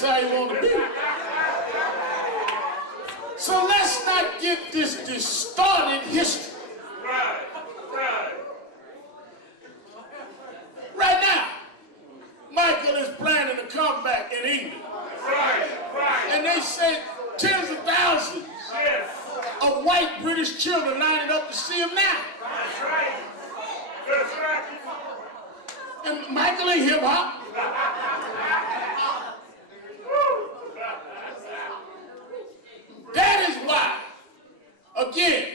that's how he want to be. So let's not get this distorted history. Right now, Michael is planning a comeback in England. And they say tens of thousands of white British children lining up to see him now. And Michael ain't hip-hop. That is why, again,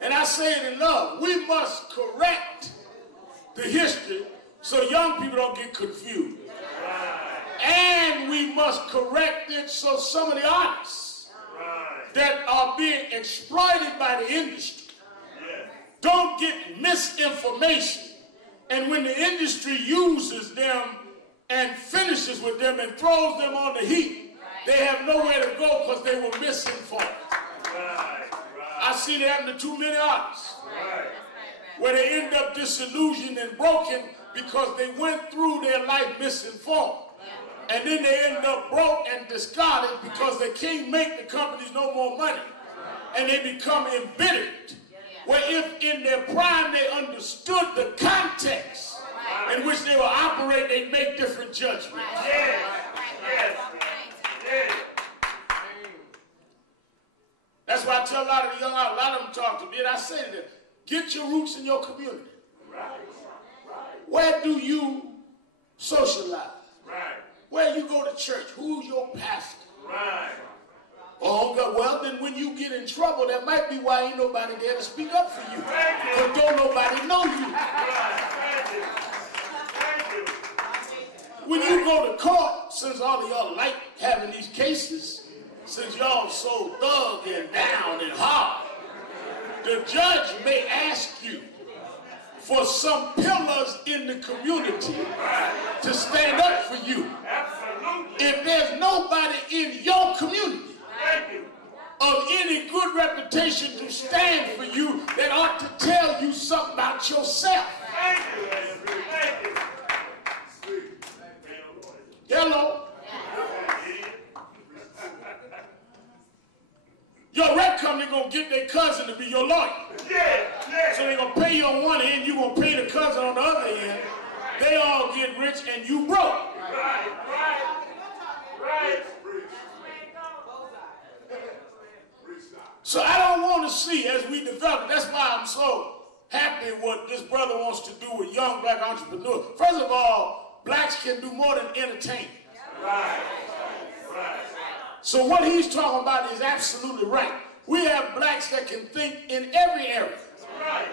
and I say it in love, we must correct the history so young people don't get confused. And we must correct it so some of the artists that are being exploited by the industry don't get misinformation. And when the industry uses them and finishes with them and throws them on the heap, they have nowhere to go because they were misinformed. I see that happen to too many artists where they end up disillusioned and broken because they went through their life misinformed. And then they end up broke and discarded because they can't make the companies no more money. And they become embittered. Where if in their prime they understood the context in which they will operate, they make different judgments. That's why I tell a lot of the young artists, a lot of them talk to me, and I say to them, get your roots in your community. Where do you socialize? Where you go to church? Who's your pastor? Oh, God, well, then when you get in trouble, that might be why ain't nobody there to speak up for you. Because don't nobody know you. When you go to court, since all of y'all like having these cases, since y'all so thug and down and hard, the judge may ask you for some pillars in the community to stand up for you. If there's nobody in your community of any good reputation to stand for you, that ought to tell you something about yourself. Hello? Your rep company gonna get their cousin to be your lawyer. So they gonna pay you on one end, you gonna pay the cousin on the other end. They all get rich and you broke. So I don't want to see as we develop. That's why I'm so happy what this brother wants to do with young black entrepreneurs. First of all, blacks can do more than entertain. So what he's talking about is absolutely right. We have blacks that can think in every area.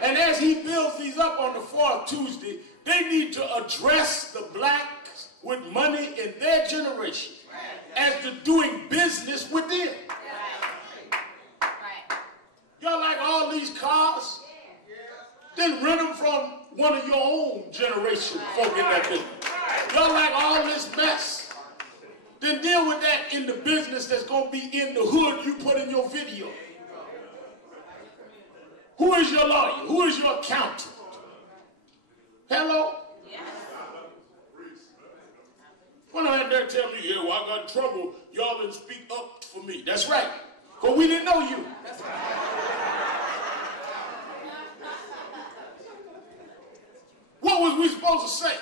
And as he builds these up on the 4th Tuesday, they need to address the blacks with money in their generation as to doing business with them. Y'all like all these cars? Then rent them from one of your own generation folk in that business. Y'all like all this mess? Then deal with that in the business that's going to be in the hood you put in your video. Who is your lawyer? Who is your accountant? Hello? When I had there tell me, yeah, well, I got in trouble, y'all didn't speak up for me. That's right. But we didn't know you. What was we supposed to say?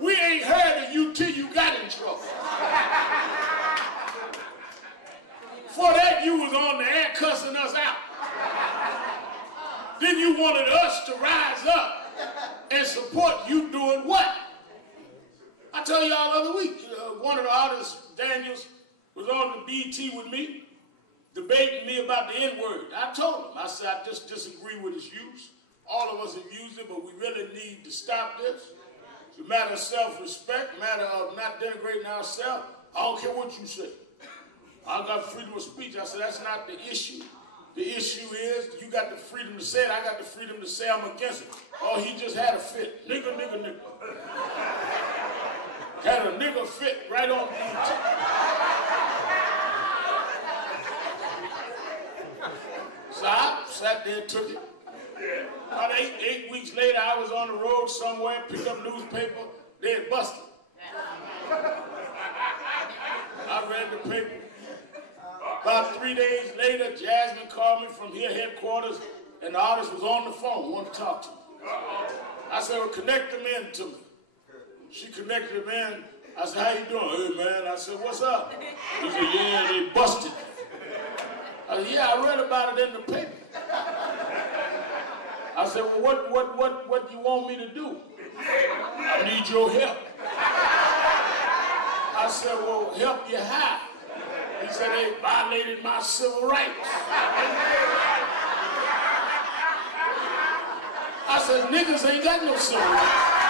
We ain't heard of you till you got in trouble. For that, you was on the air cussing us out. Then you wanted us to rise up and support you doing what? I tell y'all the other week, one of the artists, Daniels, was on the BT with me, debating me about the N-word. I told him, I said, I just disagree with its use. All of us have used it, but we really need to stop this. It's a matter of self-respect, a matter of not denigrating ourselves. I don't care what you say. I got freedom of speech. I said, that's not the issue. The issue is, you got the freedom to say it, I got the freedom to say I'm against it. Oh, he just had a fit. Nigga, nigga, nigga. Had a nigga fit right on BT. So I sat there and took it. About eight weeks later, I was on the road somewhere, picked up a newspaper, they had busted. 3 days later, Jasmine called me from here headquarters, and the artist was on the phone, wanted to talk to me. I said, well, connect them in to me. She connected him in. I said, how you doing? Hey, man. I said, what's up? He said, yeah, they busted me. I said, yeah, I read about it in the paper. I said, well, what do you want me to do? I need your help. I said, well, help you how? He said, they violated my civil rights. I said, niggas ain't got no civil rights.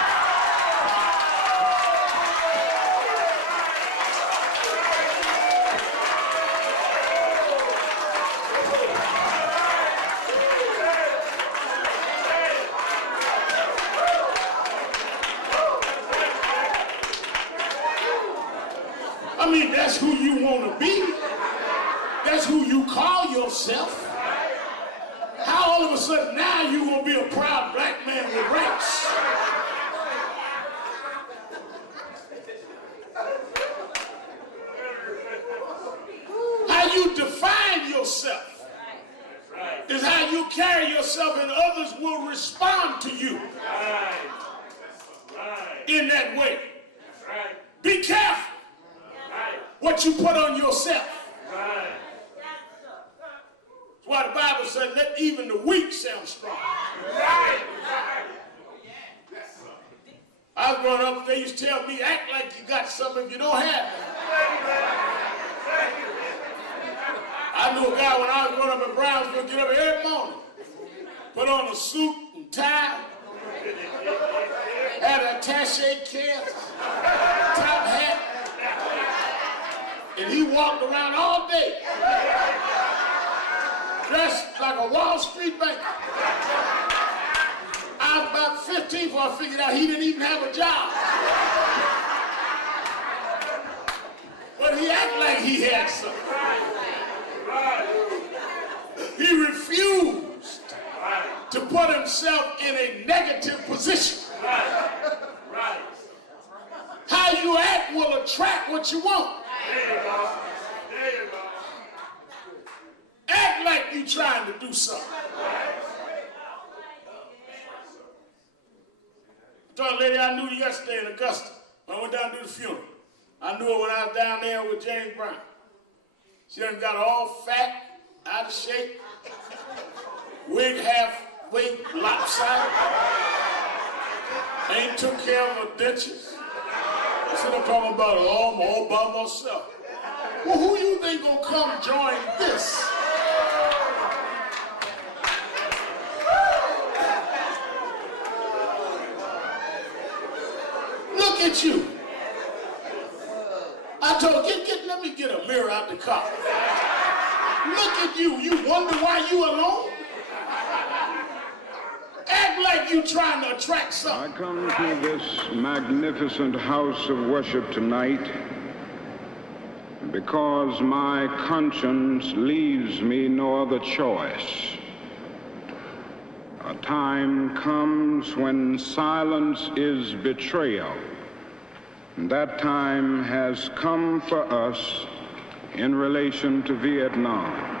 I mean, that's who you want to be. That's who you call yourself. How all of a sudden now you going to be a proud black man with rights? How you define yourself is how you carry yourself, and others will respond to you in that way. Be careful what you put on yourself. That's why the Bible said, let even the weak sound strong. I was growing up, they used to tell me, act like you got something if you don't have it. I knew a guy when I was growing up in Brownsville, get up every morning, put on a suit and tie, had an attache case, top hat, and he walked around all day, dressed like a Wall Street banker. I was about 15 before I figured out he didn't even have a job. But he acted like he had something. He refused to put himself in a negative position. How you act will attract what you want. There you go. Act like you're trying to do something. I told a lady I knew yesterday in Augusta, when I went down to the funeral. I knew her when I was down there with James Brown. She done got all fat, out of shape, wig halfway lopsided, ain't took care of her dentures. I said, I'm talking about, oh, I'm all by myself. Well, who you think gonna come join this? Look at you. I told her, let me get a mirror out the car. Look at you. You wonder why you alone? Act like you trying to attract something. I come to this magnificent house of worship tonight because my conscience leaves me no other choice. A time comes when silence is betrayal. And that time has come for us in relation to Vietnam.